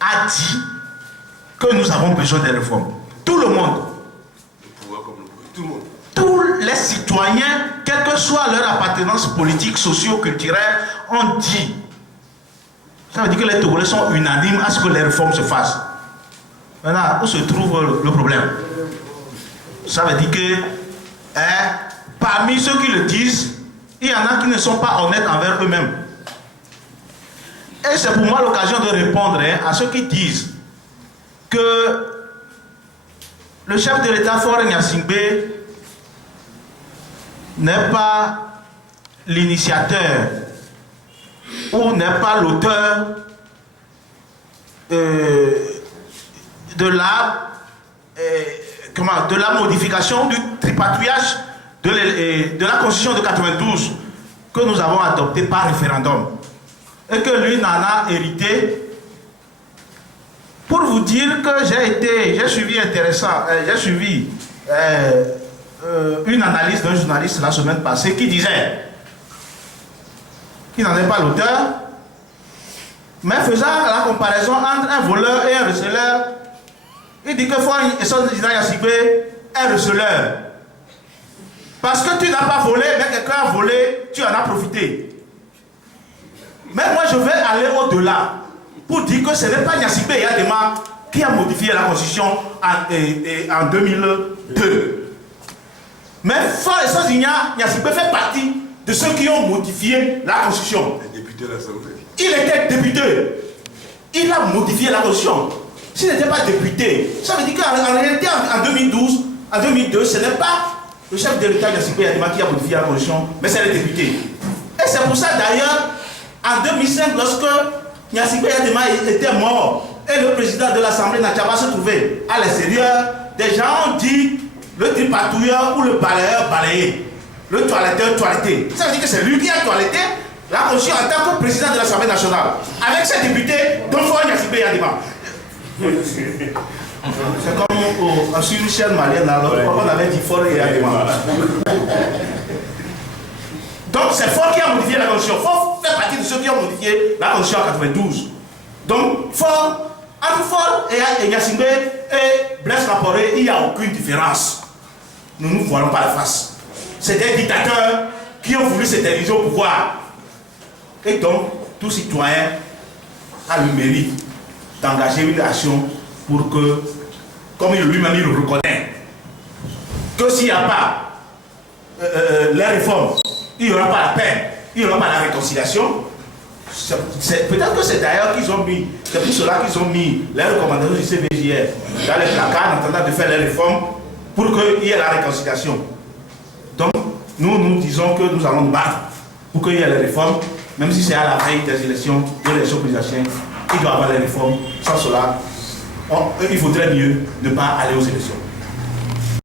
a dit que nous avons besoin des réformes. Tout le monde. Tout le monde. Tous les citoyens, quelle que soit leur appartenance politique, socio-culturelle, ont dit. Ça veut dire que les Togolais sont unanimes à ce que les réformes se fassent. Maintenant, où se trouve le problème? Ça veut dire que parmi ceux qui le disent, il y en a qui ne sont pas honnêtes envers eux-mêmes. Et c'est pour moi l'occasion de répondre à ceux qui disent que le chef de l'État Faure Gnassingbé n'est pas l'initiateur ou n'est pas l'auteur de la modification du tripatouillage de la Constitution de 92 que nous avons adoptée par référendum et que lui n'en a hérité. Pour vous dire que j'ai suivi une analyse d'un journaliste la semaine passée qui disait qu'il n'en est pas l'auteur, mais faisant la comparaison entre un voleur et un receleur, il dit que Faure Gnassingbé est receleur. Parce que tu n'as pas volé, mais quelqu'un a volé, tu en as profité. Mais moi je vais aller au-delà pour dire que ce n'est pas Gnassingbé Eyadema qui a modifié la Constitution en 2002. Mais Faure Gnassingbé fait partie de ceux qui ont modifié la Constitution. Il était député. Il a modifié la Constitution. S'il n'était pas député, ça veut dire qu'en réalité, en 2012, en 2002, ce n'est pas le chef de l'État Gnassingbé Eyadema qui a modifié la Constitution, mais c'est le député. Et c'est pour ça d'ailleurs, en 2005, lorsque Gnassingbé Eyadema était mort et le président de l'Assemblée Natchaba se trouvait à l'extérieur, des gens ont dit le tripatouilleur ou le balayeur balayé, le toiletteur toiletté. Ça veut dire que c'est lui qui a toiletté la Constitution en tant que président de l'Assemblée nationale, avec ses députés, dont Faure Gnassingbé Eyadema. C'est comme sur une chaîne malienne, alors on avait dit Faure Eyadema. Donc c'est Faure qui a modifié la Constitution. Faure fait partie de ceux qui ont modifié la Constitution en 92. Donc entre Faure et Gnassingbé et Blaise Compaoré, il n'y a aucune différence. Nous ne nous voilons pas la face. C'est des dictateurs qui ont voulu s'éterniser au pouvoir. Et donc, tout citoyen a le mérite d'engager une action pour que, comme lui-même il le reconnaît, que s'il n'y a pas les réformes, il n'y aura pas la paix, il n'y aura pas la réconciliation. Peut-être que c'est d'ailleurs qu'ils ont mis, c'est pour cela qu'ils ont mis les recommandations du CVJR dans les placards en attendant de faire les réformes pour qu'il y ait la réconciliation. Donc, nous disons que nous allons nous battre pour qu'il y ait les réformes, même si c'est à la veille des élections, de l'élection présidentielle, il doit y avoir les réformes. Sans cela, il vaudrait mieux ne pas aller aux élections.